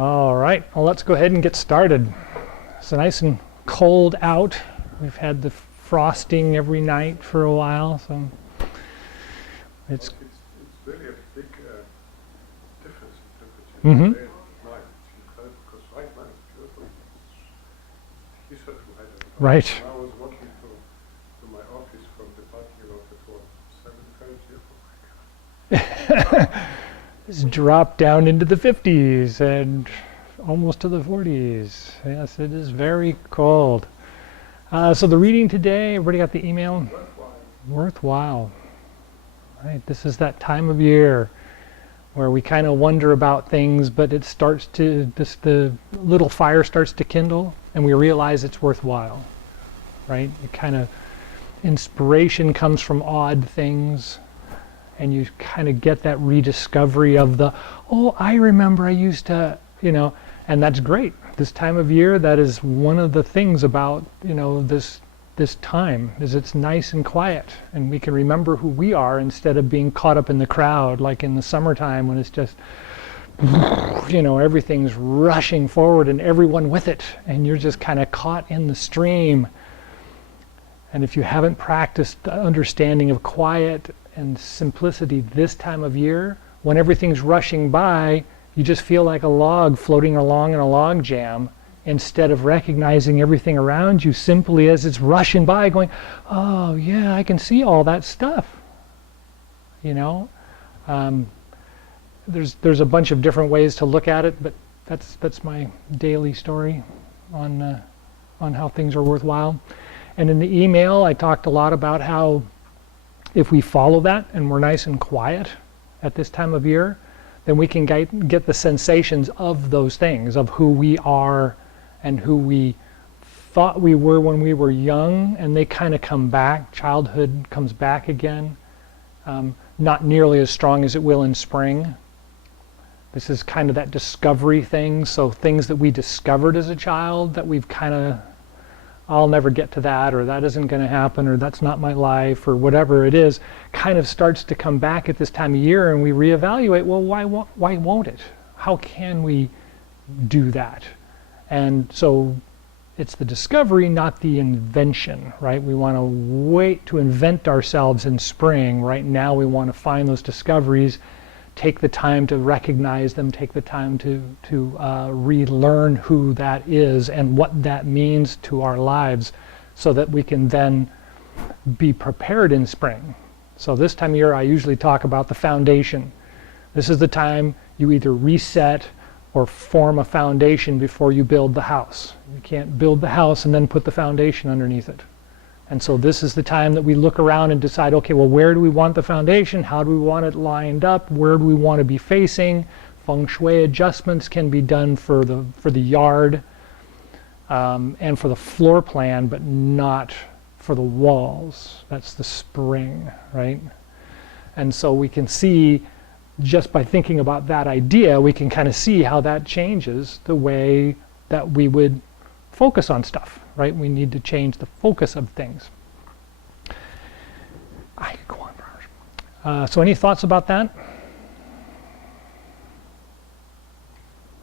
All right, well, let's go ahead and get started. It's nice and cold out. We've had the frosting every night for a while, so it's really a big difference in temperature. Mm-hmm. Day and night. It's incredible because right now it's beautiful. It's so light. Right. When I was walking to my office from the parking lot, it was 7 degrees. Oh my God. It's dropped down into the 50s and almost to the 40s. Yes, it is very cold. So the reading today, everybody got the email? Worthwhile. Right, this is that time of year where we kind of wonder about things, but it starts to, the little fire starts to kindle and we realize it's worthwhile, right? It kind of, inspiration comes from odd things. And you kind of get that rediscovery of the, oh, I remember I used to, and that's great. This time of year, that is one of the things about, this time, is it's nice and quiet. And we can remember who we are instead of being caught up in the crowd, like in the summertime when it's just, everything's rushing forward and everyone with it. And you're just kind of caught in the stream. And if you haven't practiced the understanding of quiet and simplicity this time of year, when everything's rushing by, you just feel like a log floating along in a log jam instead of recognizing everything around you simply as it's rushing by going, oh yeah, I can see all that stuff. There's a bunch of different ways to look at it, but that's my daily story on how things are worthwhile. And in the email, I talked a lot about how if we follow that and we're nice and quiet at this time of year, then we can get the sensations of those things, of who we are and who we thought we were when we were young, and they kind of come back. Childhood comes back again, not nearly as strong as it will in spring. This is kind of that discovery thing, so things that we discovered as a child that we've kind of, I'll never get to that, or that isn't going to happen, or that's not my life, or whatever it is, kind of starts to come back at this time of year, and we reevaluate, well, why won't it? How can we do that? And so it's the discovery, not the invention, right? We want to wait to invent ourselves in spring. Right now we want to find those discoveries, take the time to recognize them, take the time to relearn who that is and what that means to our lives so that we can then be prepared in spring. So this time of year I usually talk about the foundation. This is the time you either reset or form a foundation before you build the house. You can't build the house and then put the foundation underneath it. And so this is the time that we look around and decide, okay, well, where do we want the foundation? How do we want it lined up? Where do we want to be facing? Feng shui adjustments can be done for the yard and for the floor plan, but not for the walls. That's the spring, right? And so we can see, just by thinking about that idea, we can kind of see how that changes the way that we would focus on stuff, right? We need to change the focus of things. I could go on for hours. So any thoughts about that?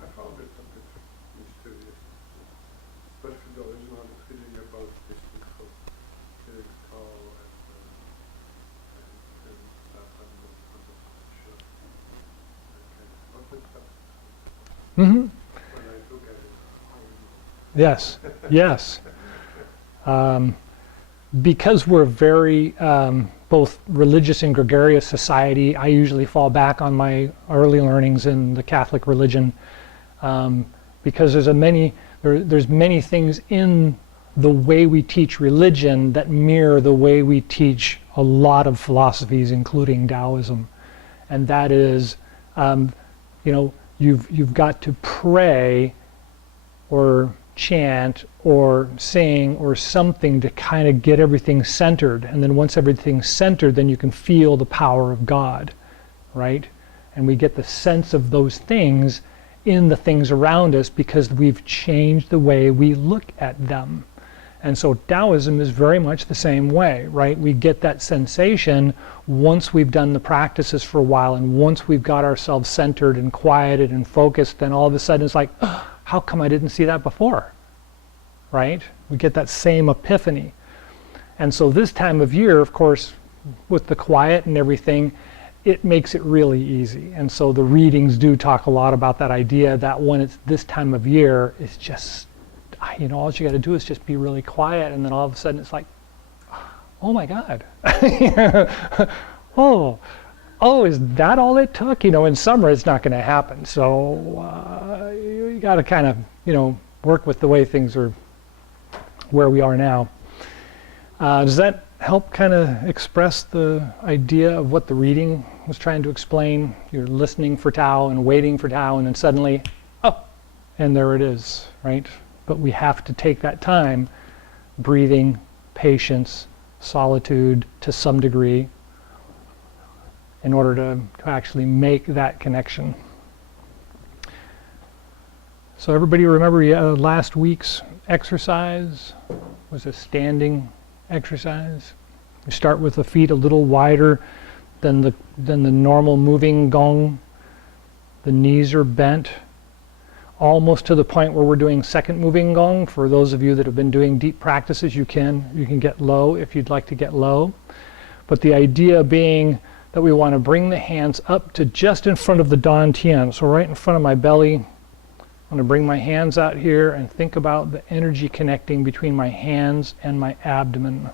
I found it a bit mysterious, especially the original feeling about this thing called feeling tall and that I'm not 100% sure. What is that? Mm-hmm. When I look at it, Yes, yes. Because we're very both religious and gregarious society, I usually fall back on my early learnings in the Catholic religion because there's many things in the way we teach religion that mirror the way we teach a lot of philosophies, including Taoism, and that is, you've got to pray or chant or sing or something to kind of get everything centered, and then once everything's centered, then you can feel the power of God, right? And we get the sense of those things in the things around us because we've changed the way we look at them. And so Taoism is very much the same way, right? We get that sensation once we've done the practices for a while, and once we've got ourselves centered and quieted and focused, then all of a sudden it's like, oh, how come I didn't see that before, right? We get that same epiphany. And so this time of year, of course, with the quiet and everything, it makes it really easy. And so the readings do talk a lot about that idea that when it's this time of year, it's just, you know, all you got to do is just be really quiet, and then all of a sudden it's like, oh my God. oh, is that all it took? You know, in summer it's not going to happen. So you got to kind of, you know, work with the way things are, where we are now. Does that help kind of express the idea of what the reading was trying to explain? You're listening for Tao and waiting for Tao, and then suddenly, oh, and there it is, right? But we have to take that time, breathing, patience, solitude to some degree, in order to actually make that connection. So everybody remember last week's exercise was a standing exercise. We start with the feet a little wider than the normal moving gong. The knees are bent, almost to the point where we're doing second moving gong. For those of you that have been doing deep practices, you can get low if you'd like to get low. But the idea being that we want to bring the hands up to just in front of the Dan Tian. So right in front of my belly, I'm going to bring my hands out here and think about the energy connecting between my hands and my abdomen.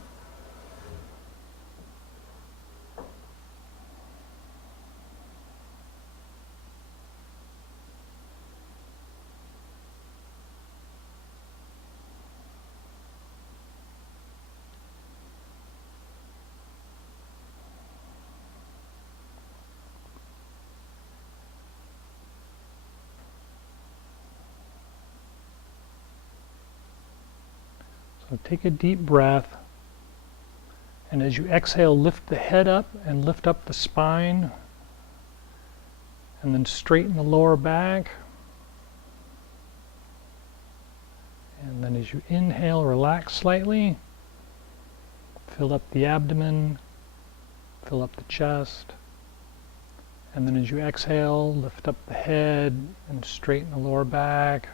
So take a deep breath, and as you exhale, lift the head up and lift up the spine, and then straighten the lower back. And then as you inhale, relax slightly, fill up the abdomen, fill up the chest, and then as you exhale, lift up the head and straighten the lower back.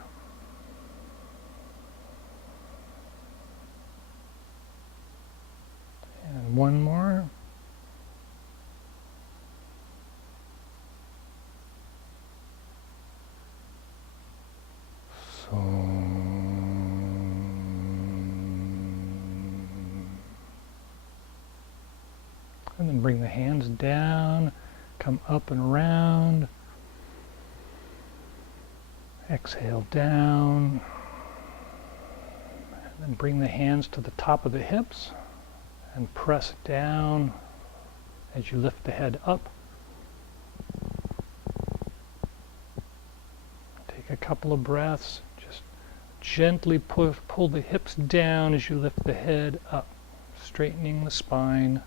And one more. So, and then bring the hands down, come up and around. Exhale down. And then bring the hands to the top of the hips. And press down as you lift the head up. Take a couple of breaths. Just gently pull the hips down as you lift the head up, straightening the spine.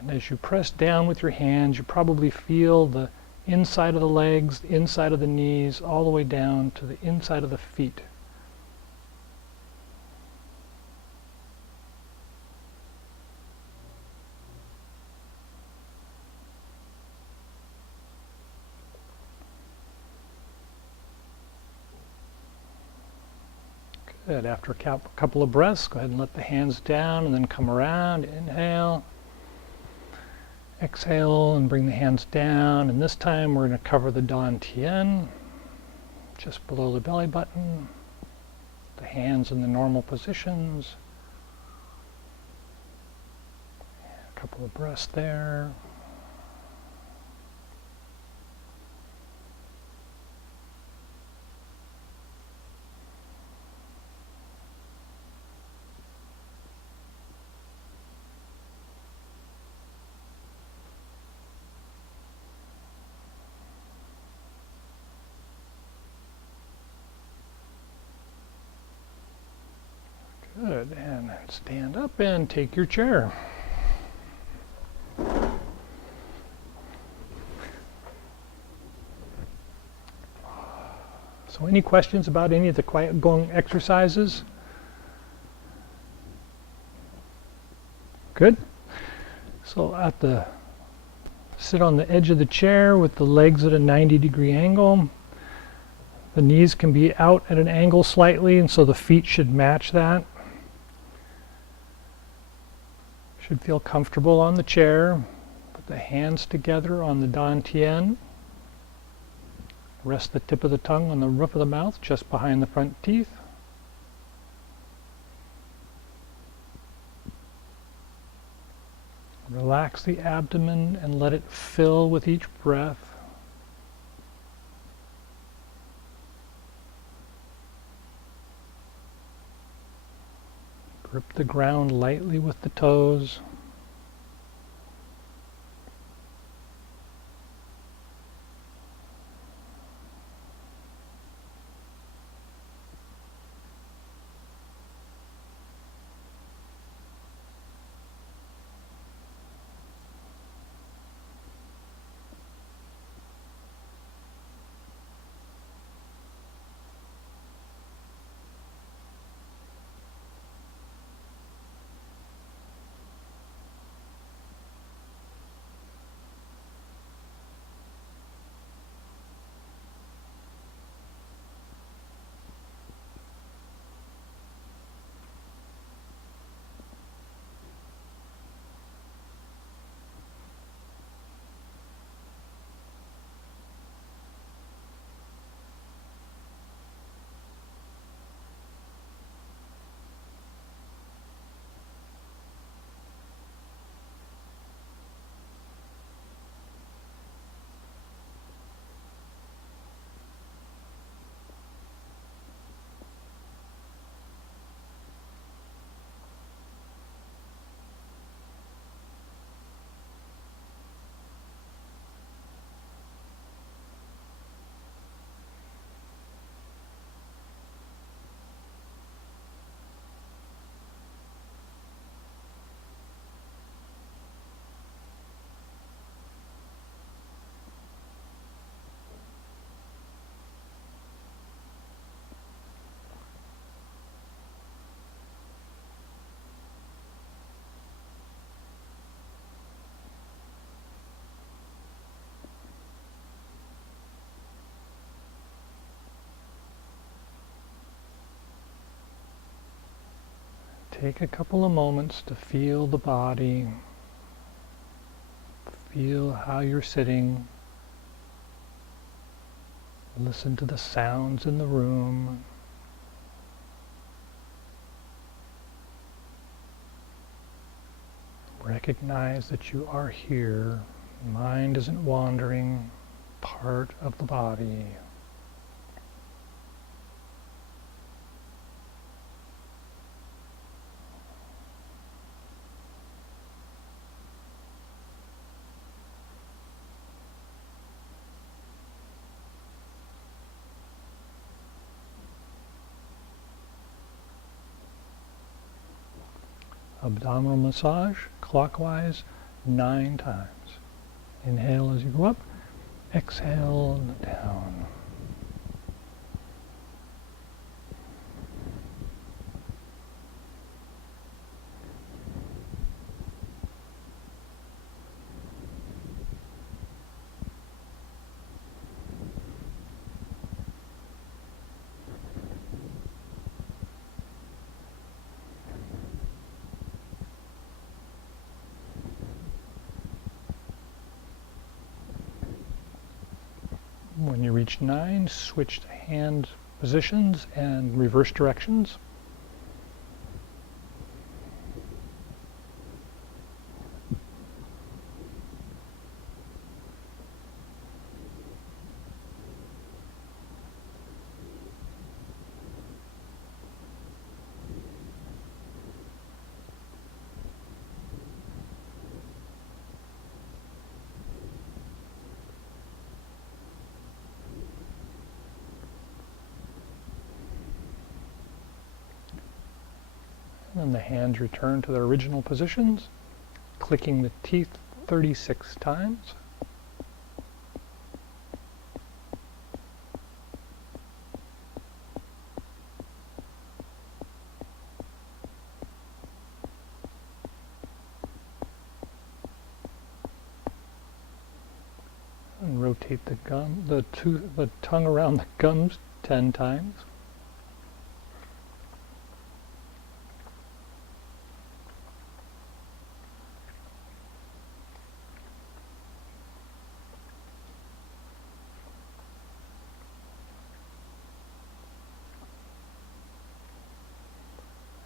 And as you press down with your hands, you probably feel the inside of the legs, the inside of the knees, all the way down to the inside of the feet. Good. After a couple of breaths, go ahead and let the hands down and then come around. Inhale. Exhale and bring the hands down. And this time we're going to cover the Dan Tian just below the belly button. The hands in the normal positions. A couple of breaths there. Good, and stand up and take your chair. So So any questions about any of the Qigong exercises? Good. So sit on the edge of the chair with the legs at a 90-degree angle. The knees can be out at an angle slightly, and so the feet should match that. Should feel comfortable on the chair. Put the hands together on the dantian. Rest the tip of the tongue on the roof of the mouth, just behind the front teeth. Relax the abdomen and let it fill with each breath. Grip the ground lightly with the toes. Take a couple of moments to feel the body, feel how you're sitting, listen to the sounds in the room. Recognize that you are here, mind isn't wandering, part of the body. Abdominal massage, clockwise, 9 times. Inhale as you go up, exhale down. When you reach 9, switch to hand positions and reverse directions. And the hands return to their original positions, clicking the teeth 36 times. rotate the tongue around the gums 10 times.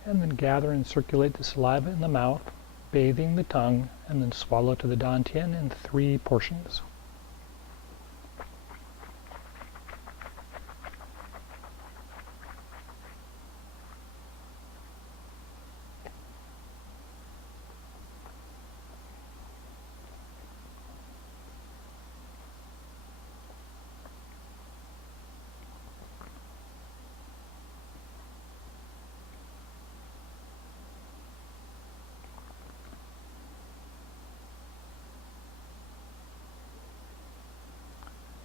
And then gather and circulate the saliva in the mouth, bathing the tongue, and then swallow to the dantian in 3 portions.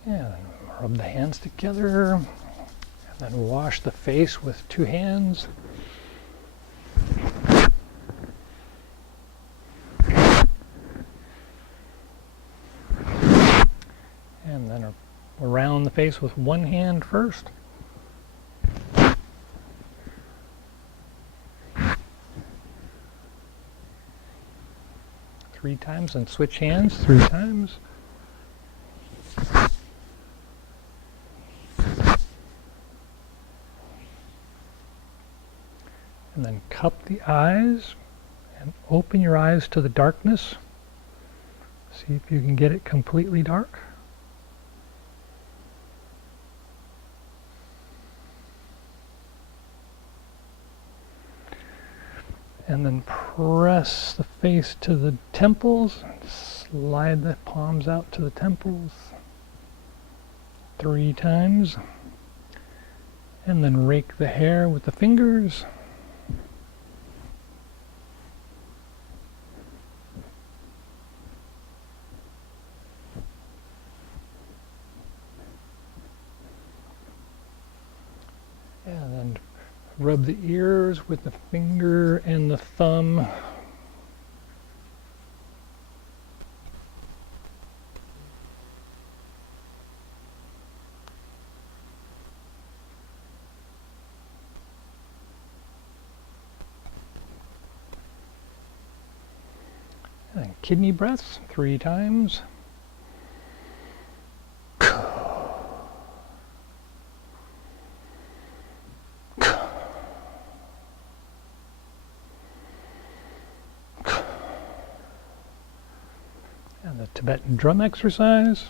And rub the hands together, and then wash the face with 2 hands. And then around the face with 1 hand first. Three times, and switch hands 3 times. And then cup the eyes and open your eyes to the darkness. See if you can get it completely dark. And then press the face to the temples. Slide the palms out to the temples 3 times. And then rake the hair with the fingers. And then rub the ears with the finger and the thumb. And then kidney breaths 3 times. And the Tibetan drum exercise.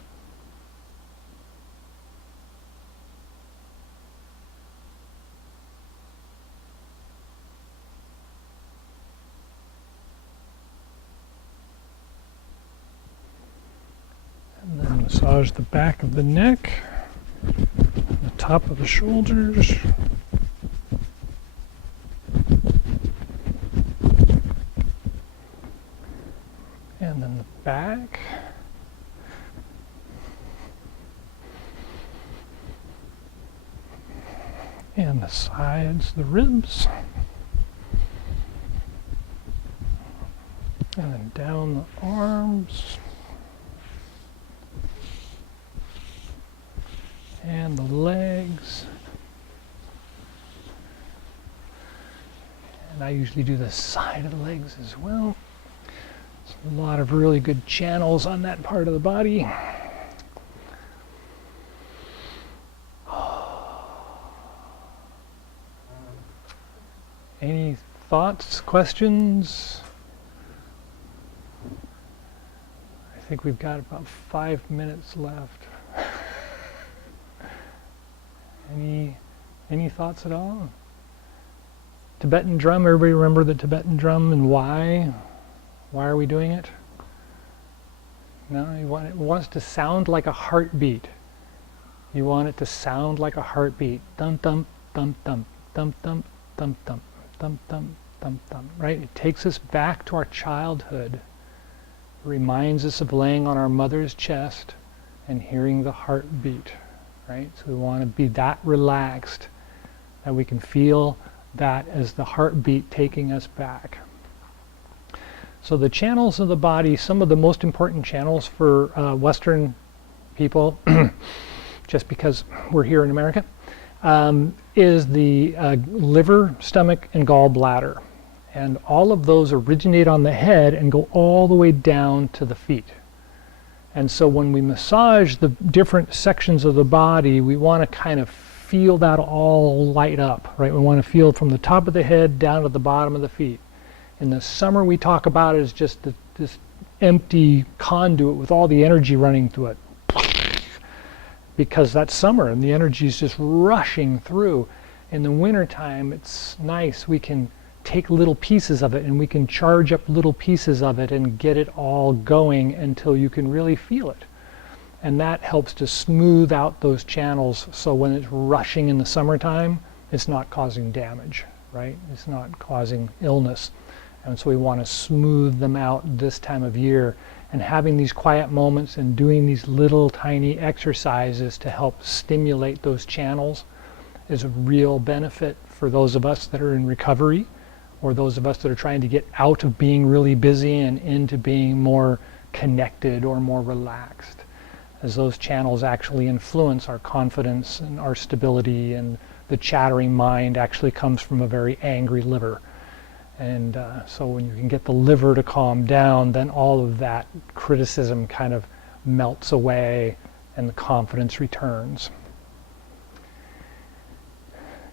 And then massage the back of the neck, the top of the shoulders. And then the back. And the sides, the ribs. And then down the arms. And the legs. And I usually do the side of the legs as well. A lot of really good channels on that part of the body. Any thoughts, questions? I think we've got about 5 minutes left. Any thoughts at all? Tibetan drum, everybody remember the Tibetan drum and why? Why are we doing it? No, it wants to sound like a heartbeat. You want it to sound like a heartbeat. Thump, thump, thump, thump, thump, thump, thump, thump, thump, thump, thump, thump, right? It takes us back to our childhood. It reminds us of laying on our mother's chest and hearing the heartbeat, right? So we want to be that relaxed that we can feel that as the heartbeat taking us back. So the channels of the body, some of the most important channels for Western people, just because we're here in America, is the liver, stomach, and gallbladder. And all of those originate on the head and go all the way down to the feet. And so when we massage the different sections of the body, we want to kind of feel that all light up, right? We want to feel from the top of the head down to the bottom of the feet. In the summer, we talk about it as just this empty conduit with all the energy running through it. Because that's summer and the energy is just rushing through. In the wintertime, it's nice. We can take little pieces of it and we can charge up little pieces of it and get it all going until you can really feel it. And that helps to smooth out those channels, so when it's rushing in the summertime, it's not causing damage, right? It's not causing illness. And so we want to smooth them out this time of year. And having these quiet moments and doing these little tiny exercises to help stimulate those channels is a real benefit for those of us that are in recovery, or those of us that are trying to get out of being really busy and into being more connected or more relaxed, as those channels actually influence our confidence and our stability, and the chattering mind actually comes from a very angry liver. And so when you can get the liver to calm down, then all of that criticism kind of melts away and the confidence returns.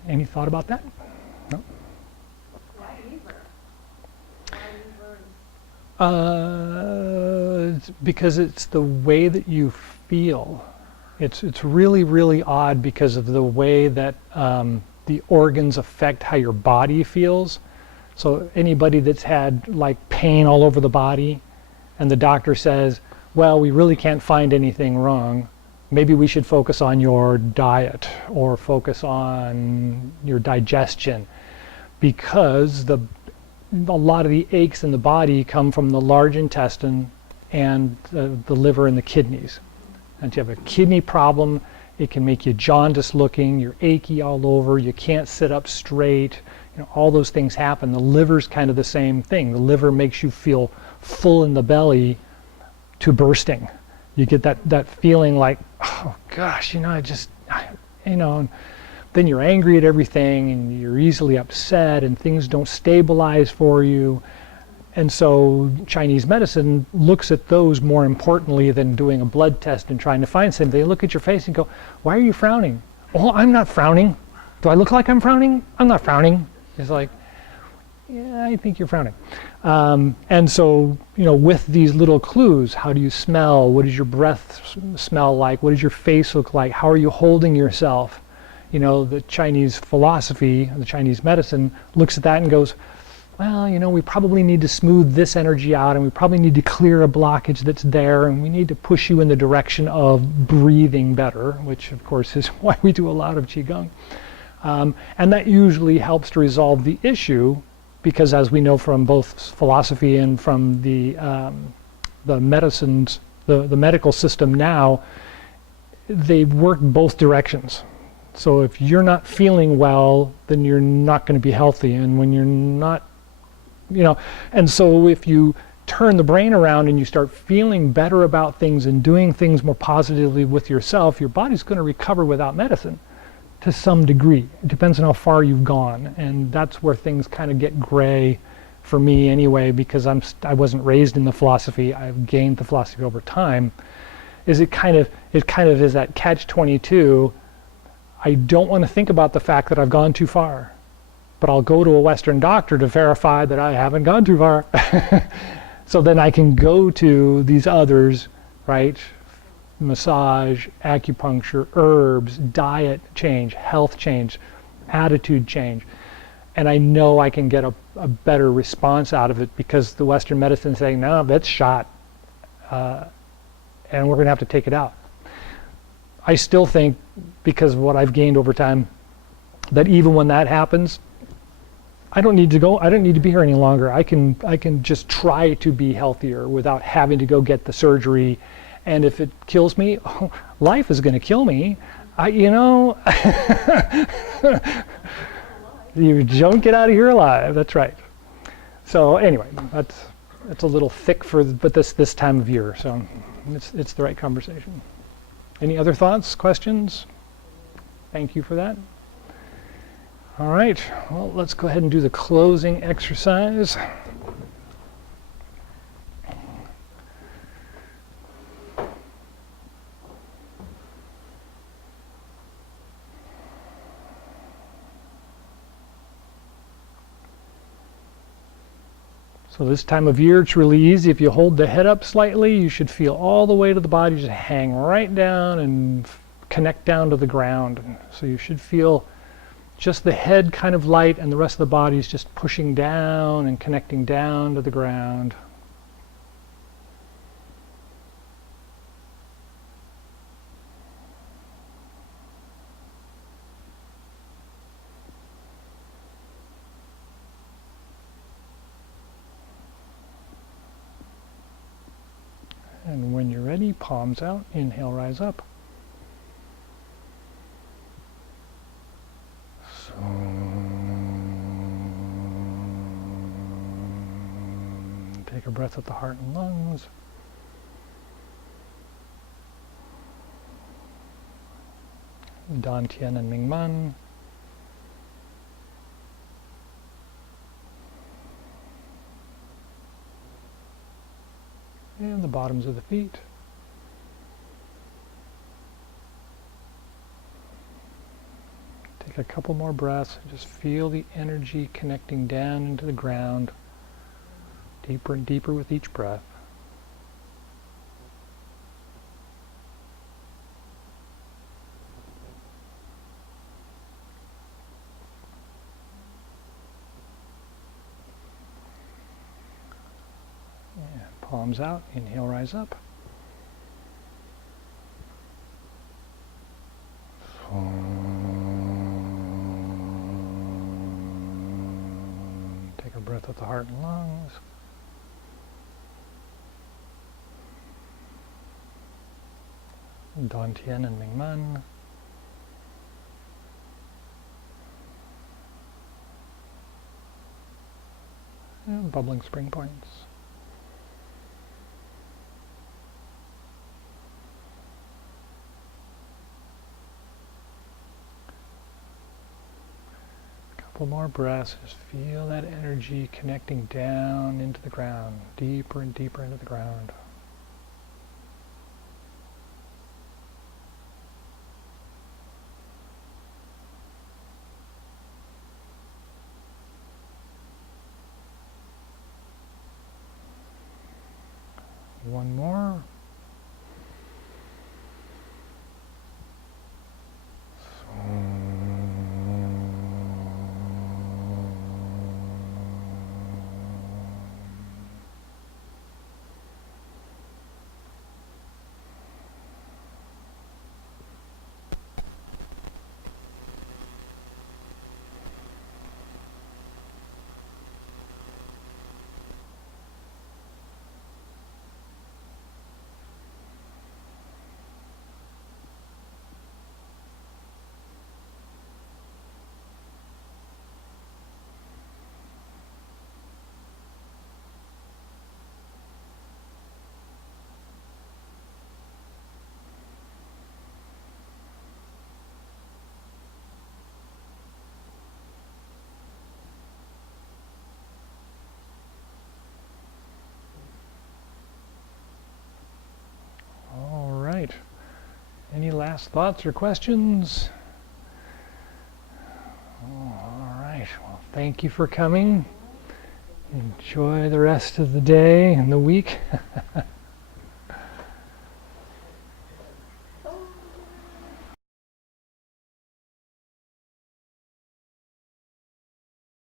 Any thought about that? No? Why liver? Why liver? Because it's the way that you feel. It's really, really odd because of the way that the organs affect how your body feels. So anybody that's had like pain all over the body and the doctor says, well, we really can't find anything wrong, maybe we should focus on your diet or focus on your digestion, because a lot of the aches in the body come from the large intestine and the liver and the kidneys. And if you have a kidney problem, it can make you jaundiced looking, you're achy all over, you can't sit up straight. You know, all those things happen. The liver's kind of the same thing. The liver makes you feel full in the belly to bursting. You get that feeling like, oh gosh, then you're angry at everything and you're easily upset and things don't stabilize for you. And so Chinese medicine looks at those more importantly than doing a blood test and trying to find something. They look at your face and go, why are you frowning? Oh, I'm not frowning. Do I look like I'm frowning? I'm not frowning. It's like, yeah, I think you're frowning. And so, with these little clues, how do you smell? What does your breath smell like? What does your face look like? How are you holding yourself? The Chinese philosophy, the Chinese medicine looks at that and goes, well, we probably need to smooth this energy out, and we probably need to clear a blockage that's there, and we need to push you in the direction of breathing better, which of course is why we do a lot of Qigong. And that usually helps to resolve the issue, because as we know from both philosophy and from the medicines, the medical system now, they work both directions. So if you're not feeling well, then you're not going to be healthy. And when you're not, and so if you turn the brain around and you start feeling better about things and doing things more positively with yourself, your body's going to recover without medicine to some degree. It depends on how far you've gone. And that's where things kind of get gray for me anyway, because I wasn't raised in the philosophy. I've gained the philosophy over time. It kind of is that catch-22. I don't want to think about the fact that I've gone too far, but I'll go to a Western doctor to verify that I haven't gone too far. So then I can go to these others, right? Massage, acupuncture, herbs, diet change, health change, attitude change. And I know I can get a better response out of it, because the Western medicine is saying, no, that's shot. And we're going to have to take it out. I still think, because of what I've gained over time, that even when that happens, I don't need to be here any longer. I can just try to be healthier without having to go get the surgery. And if it kills me, life is going to kill me. You don't get out of here alive. That's right. So anyway, it's a little thick but this time of year. So it's the right conversation. Any other thoughts, questions? Thank you for that. All right, well, let's go ahead and do the closing exercise. So this time of year, it's really easy. If you hold the head up slightly, you should feel all the weight of the body just hang right down and connect down to the ground. So you should feel just the head kind of light and the rest of the body is just pushing down and connecting down to the ground. And when you're ready, palms out, inhale, rise up. Take a breath at the heart and lungs. Dan Tien and Ming Man. And the bottoms of the feet. Take a couple more breaths and just feel the energy connecting down into the ground, deeper and deeper with each breath. Palms out, inhale, rise up. Take a breath at the heart and lungs. Dan Tien and Ming Man. And bubbling spring points. Couple more breaths, just feel that energy connecting down into the ground, deeper and deeper into the ground. One more. Any last thoughts or questions? All right. Well, thank you for coming. Enjoy the rest of the day and the week.